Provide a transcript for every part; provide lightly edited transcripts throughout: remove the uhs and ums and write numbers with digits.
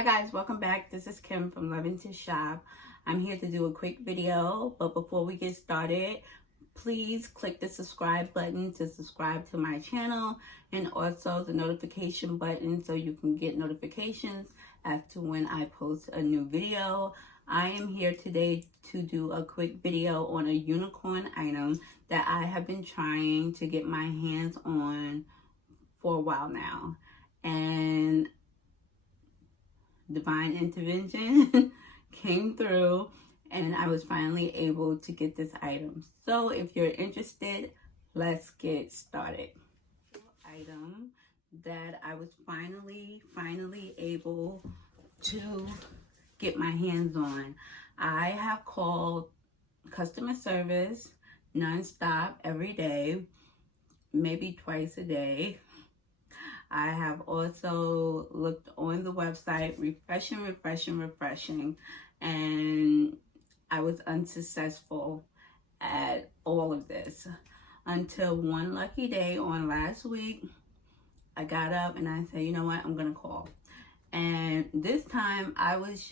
Hi guys, welcome back. This is Kim from Loving to Shop. I'm here to do a quick video, but before we get started, please click the subscribe button to subscribe to my channel and also the notification button so you can get notifications as to when I post a new video. I am here today to do a quick video on a unicorn item that I have been trying to get my hands on for a while now. And divine intervention came through and I was finally able to get this item. So if you're interested, let's get started. Item that I was finally able to get my hands on. I have called customer service nonstop every day, maybe twice a day. I have also looked on the website, refreshing, and I was unsuccessful at all of this until one lucky day on last week. I got up and I said, you know what, I'm gonna call. And this time I was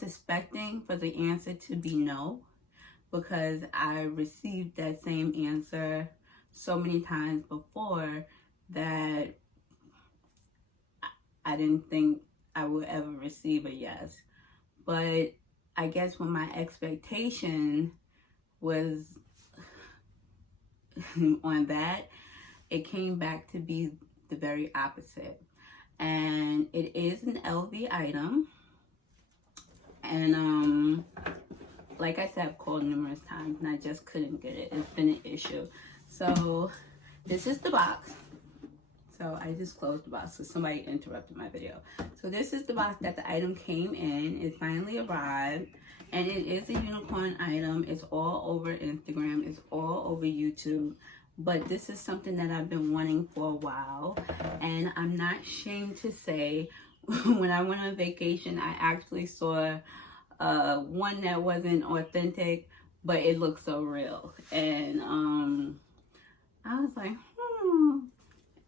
expecting for the answer to be no, because I received that same answer so many times before that I didn't think I would ever receive a yes. But I guess when my expectation was on that, it came back to be the very opposite. And it is an LV item. And like I said, I've called numerous times and I just couldn't get it. It's been an issue. So this is the box. So I just closed the box because somebody interrupted my video. So this is the box that the item came in. It finally arrived. And it is a unicorn item. It's all over Instagram. It's all over YouTube. But this is something that I've been wanting for a while. And I'm not ashamed to say, when I went on vacation, I actually saw one that wasn't authentic, but it looked so real. And I was like,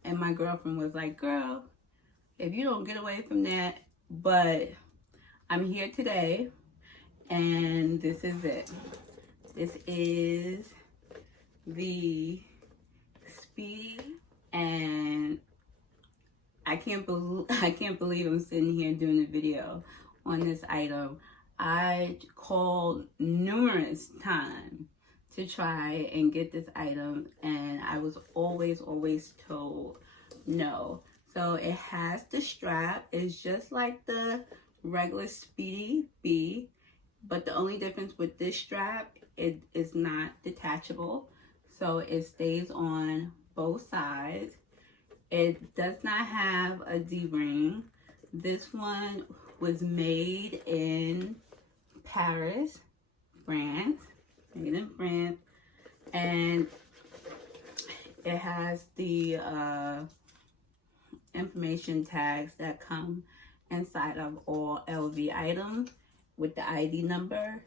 And my girlfriend was like, girl, if you don't get away from that. But I'm here today, and this is it. This is the Speedy, and I can't believe I'm sitting here doing a video on this item. I called numerous times to try and get this item, and I was always told no. So it has the strap. It's just like the regular Speedy B, but the only difference with this strap, it is not detachable, so it stays on both sides. It does not have a D-ring. This one was made in Paris, France. Made in France. And it has the information tags that come inside of all LV items with the ID number,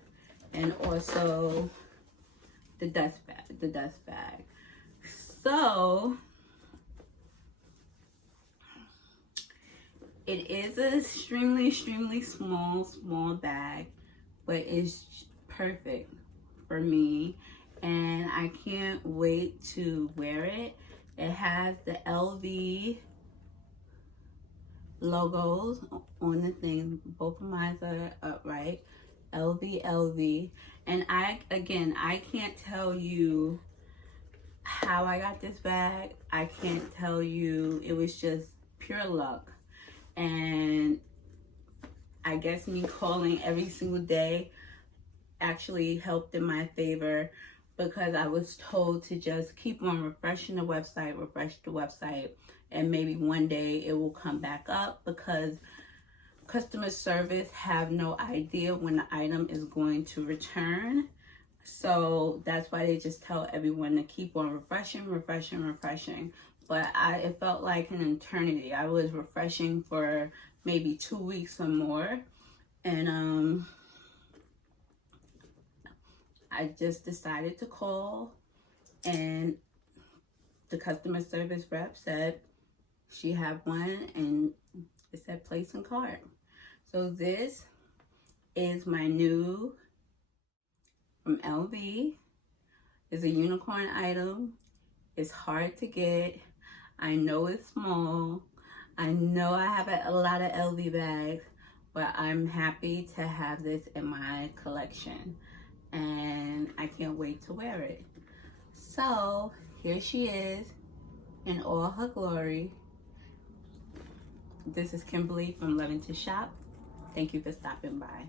and also the dust bag. So it is a extremely small bag, but it's perfect for me, and I can't wait to wear it. It has the LV logos on the thing. Both of mine are upright. LV. And I can't tell you how I got this bag. I can't tell you. It was just pure luck. And I guess me calling every single day actually helped in my favor, because I was told to just keep on refresh the website, and maybe one day it will come back up, because customer service have no idea when the item is going to return. So that's why they just tell everyone to keep on refreshing. But it felt like an eternity. I was refreshing for maybe 2 weeks or more, and I just decided to call, and the customer service rep said she had one and It said place and cart. So this is my new from LV. It's a unicorn item. It's hard to get. I know it's small. I know I have a lot of LV bags, but I'm happy to have this in my collection. And I can't wait to wear it. So here she is in all her glory. This is Kimberly from Loving to Shop. Thank you for stopping by.